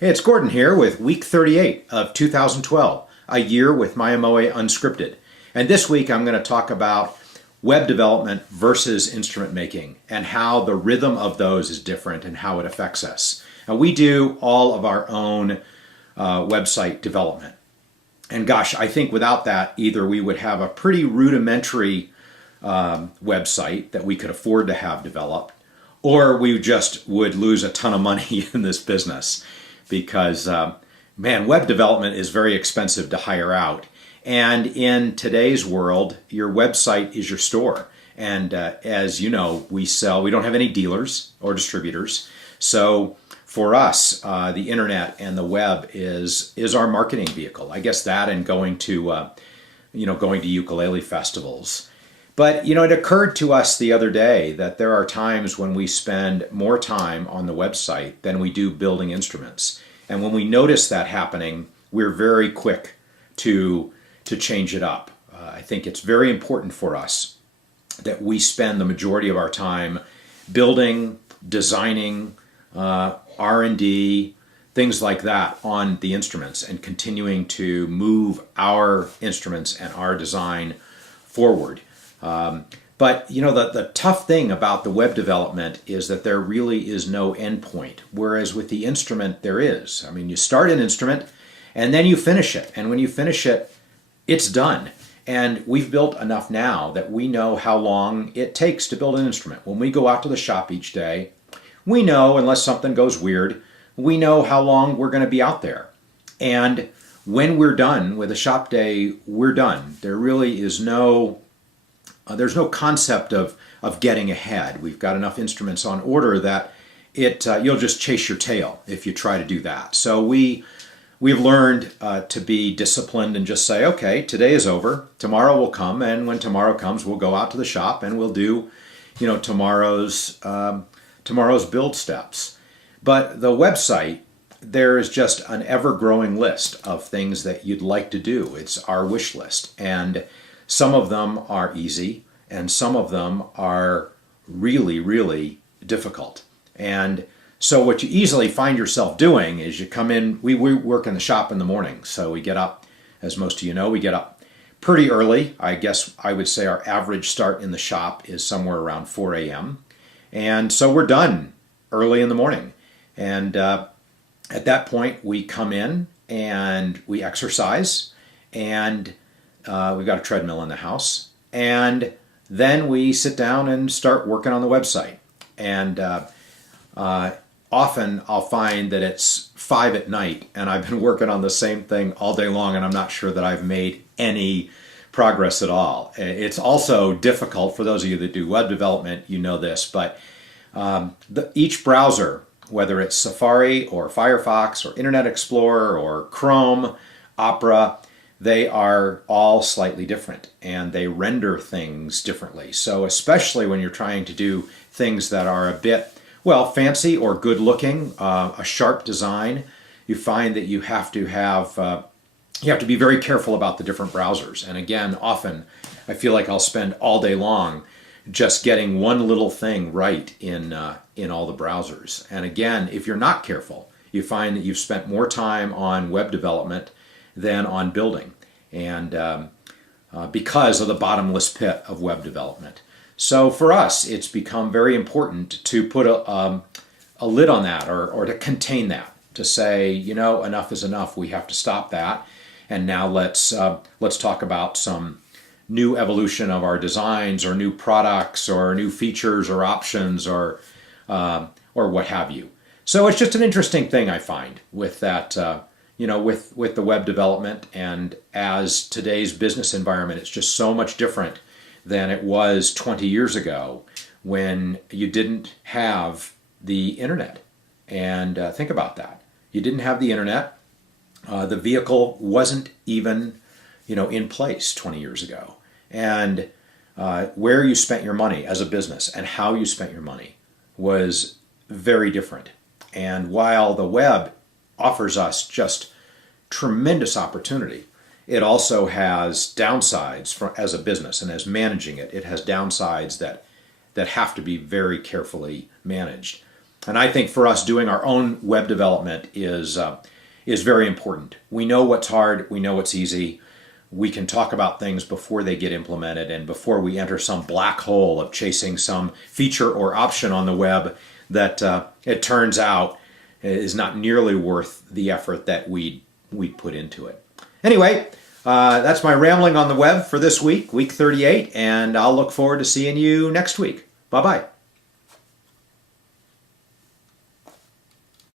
Hey, it's Gordon here with week 38 of 2012, a year with Mya-Moe Unscripted. And this week I'm going to talk about web development versus instrument making and how the rhythm of those is different and how it affects us. Now, we do all of our own website development. And gosh, I think without that, either we would have a pretty rudimentary website that we could afford to have developed, or we just would lose a ton of money in this business because, man, web development is very expensive to hire out. And in today's world, your website is your store. And as you know, we don't have any dealers or distributors. So for us, the internet and the web is our marketing vehicle. I guess that and going to ukulele festivals. But, it occurred to us the other day that there are times when we spend more time on the website than we do building instruments. And when we notice that happening, we're very quick to change it up. I think it's very important for us that we spend the majority of our time building, designing, R&D, things like that on the instruments and continuing to move our instruments and our design forward. But the tough thing about the web development is that there really is no endpoint, whereas with the instrument there is. I mean, you start an instrument and then you finish it, and when you finish it, it's done. And we've built enough now that we know how long it takes to build an instrument. When we go out to the shop each day, we know, unless something goes weird, we know how long we're going to be out there. And when we're done with a shop day, we're done. There really is there's no concept of getting ahead. We've got enough instruments on order that you'll just chase your tail if you try to do that. So we've learned to be disciplined and just say, okay, today is over. Tomorrow will come, and when tomorrow comes, we'll go out to the shop and we'll do, tomorrow's build steps. But the website, there is just an ever-growing list of things that you'd like to do. It's our wish list, and some of them are easy, and some of them are really, really difficult. And so what you easily find yourself doing is you come in, we work in the shop in the morning, so we get up, as most of you know, we get up pretty early. I guess I would say our average start in the shop is somewhere around 4 a.m. And so we're done early in the morning. And at that point, we come in and we exercise, and we've got a treadmill in the house, and then we sit down and start working on the website. And often I'll find that it's 5 at night and I've been working on the same thing all day long, and I'm not sure that I've made any progress at all. It's also difficult for those of you that do web development, you know this, but each browser, whether it's Safari or Firefox or Internet Explorer or Chrome, Opera, they are all slightly different, and they render things differently. So especially when you're trying to do things that are a bit, fancy or good looking, a sharp design, you find that you have to be very careful about the different browsers. And again, often I feel like I'll spend all day long just getting one little thing right in all the browsers. And again, if you're not careful, you find that you've spent more time on web development than on building, and because of the bottomless pit of web development. So for us, it's become very important to put a lid on that, or to contain that, to say, enough is enough. We have to stop that, and now let's talk about some new evolution of our designs, or new products, or new features, or options, or what have you. So it's just an interesting thing I find with that. With the web development, and as today's business environment, it's just so much different than it was 20 years ago when you didn't have the internet. And think about that. You didn't have the internet. The vehicle wasn't even, in place 20 years ago. And where you spent your money as a business and how you spent your money was very different. And while the web offers us just tremendous opportunity, it also has downsides as a business, and as managing it, it has downsides that have to be very carefully managed. And I think for us, doing our own web development is very important. We know what's hard, we know what's easy. We can talk about things before they get implemented and before we enter some black hole of chasing some feature or option on the web that it turns out is not nearly worth the effort that we put into it. Anyway, that's my rambling on the web for this week, week 38, and I'll look forward to seeing you next week. Bye-bye.